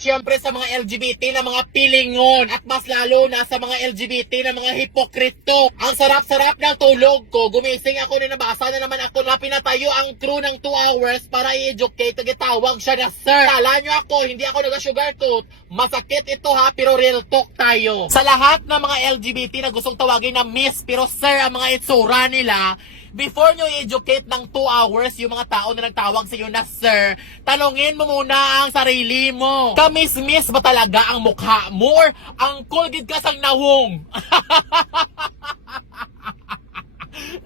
Siyempre sa mga LGBT na mga pilingon at mas lalo na sa mga LGBT na mga hipokrito. Ang sarap-sarap ng tulog ko. Gumising ako na nabasa na naman ako na pinatayo ang crew ng 2 hours para i-educate. Nagitawag siya na sir. Kala nyo ako, hindi ako nag-sugarcoat. Masakit ito ha, pero real talk tayo. Sa lahat ng mga LGBT na gustong tawagin na miss, pero sir ang mga itsura nila, before nyo i-educate ng 2 hours yung mga tao na nagtawag sa iyo na sir, tanungin mo muna ang sarili mo. Kamis-miss ba talaga ang mukha mo? Or ang kulgid ka sang nahong?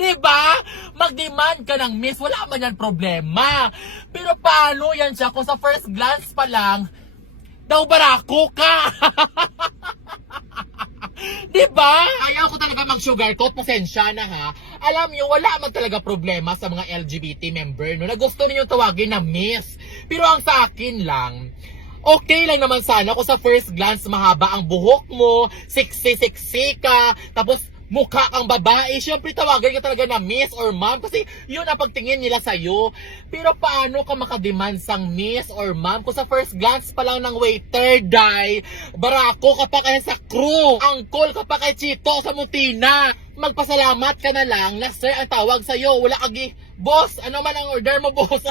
Diba? Mag-demand ka ng miss, wala man yan problema. Pero paano yan siya kung sa first glance pa lang, daw barako ka? Diba? Ayaw ko talaga mag-sugarcoat, pasensya na ha. Alam nyo, wala man talaga problema sa mga LGBT member no, na gusto ninyong tawagin na miss. Pero ang sa akin lang, okay lang naman sana kung sa first glance mahaba ang buhok mo, sexy ka, tapos mukha kang babae, syempre tawagan ka talaga na miss or ma'am kasi yun ang pagtingin nila sa'yo. Pero paano ka makademand sang miss or ma'am kung sa first glance pa lang ng waiter, day, barako ka pa kaya sa crew, angkol ka pa kay Chito sa Mutina. Magpasalamat ka na lang na sir ang tawag sa'yo, wala kagi, boss, ano man ang order mo, boss?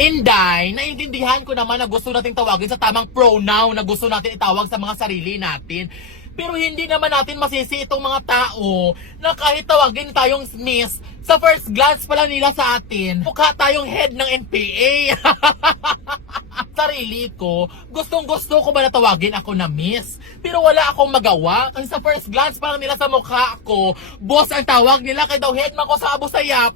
Inday, naiintindihan ko naman na gusto nating tawagin sa tamang pronoun na gusto natin itawag sa mga sarili natin. Pero hindi naman natin masisi itong mga tao na kahit tawagin tayong miss, sa first glance pa lang nila sa atin, mukha tayong head ng NPA. Sarili ko, gustong-gusto ko ba natawagin ako na miss? Pero wala akong magawa kasi sa first glance pa lang nila sa mukha ko, boss ang tawag nila kay daw head man ko sa Abu Sayyaf.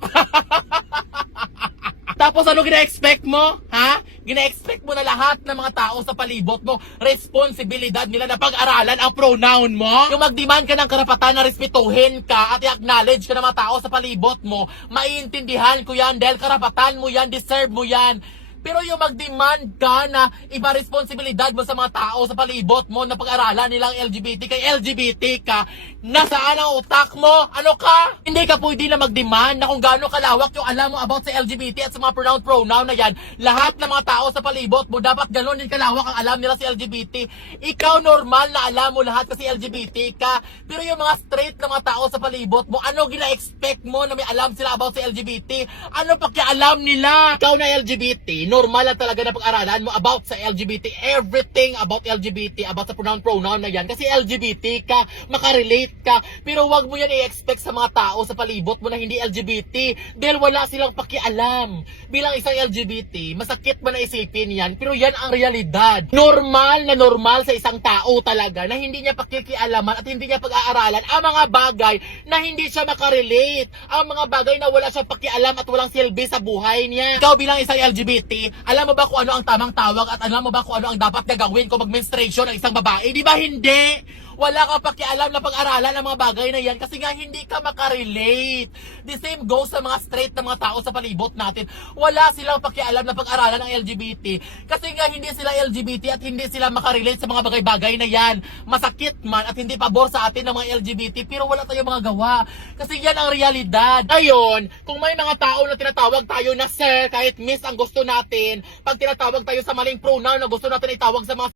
Tapos ano gina-expect mo? Ha? Gina-expect mo na lahat ng mga tao sa palibot mo, responsibilidad nila na pag-aralan ang pronoun mo? Yung mag-demand ka ng karapatan na respetuhin ka at i-acknowledge ka ng mga tao sa palibot mo, maiintindihan ko yan dahil karapatan mo yan, deserve mo yan. Pero yung mag-demand ka na iba responsibilidad mo sa mga tao sa palibot mo na pag-aralan nilang LGBT, kay LGBT ka, nasaan ang utak mo? Ano ka? Hindi ka pwede na mag-demand na kung gaano kalawak yung alam mo about sa LGBT at sa mga pronoun na yan. Lahat ng mga tao sa palibot mo, dapat gano'n din kalawak ang alam nila sa LGBT. Ikaw normal na alam mo lahat kasi LGBT ka. Pero yung mga straight na mga tao sa palibot mo, ano gina-expect mo na may alam sila about sa LGBT? Ano pakialam nila? Ikaw na LGBT, normal lang talaga na pag-aralan mo about sa LGBT, everything about LGBT, about sa pronoun na yan. Kasi LGBT ka, makarelate ka, pero wag mo yan i-expect sa mga tao sa palibot mo na hindi LGBT dahil wala silang pakialam. Bilang isang LGBT, masakit man na isipin yan, pero yan ang realidad. Normal na normal sa isang tao talaga na hindi niya pakikialaman at hindi niya pag-aaralan ang mga bagay na hindi siya makarelate, ang mga bagay na wala siyang pakialam at walang silbi sa buhay niya. Ikaw bilang isang LGBT, alam mo ba kung ano ang tamang tawag at alam mo ba kung ano ang dapat na gawin kung mag-menstruation ang isang babae? Di ba hindi? Wala ka pakialam na pag-aralan ang mga bagay na yan kasi nga hindi ka makarelate. The same goes sa mga straight na mga tao sa palibot natin. Wala silang pakialam na pag-aralan ng LGBT kasi nga hindi sila LGBT at hindi sila makarelate sa mga bagay-bagay na yan. Masakit man at hindi pabor sa atin ng mga LGBT pero wala tayong mga gawa kasi yan ang realidad. Ayun, kung may mga tao na tinatawag tayo na sir kahit miss ang gusto natin, pag tinatawag tayo sa maling pronoun na gusto natin itawag sa mga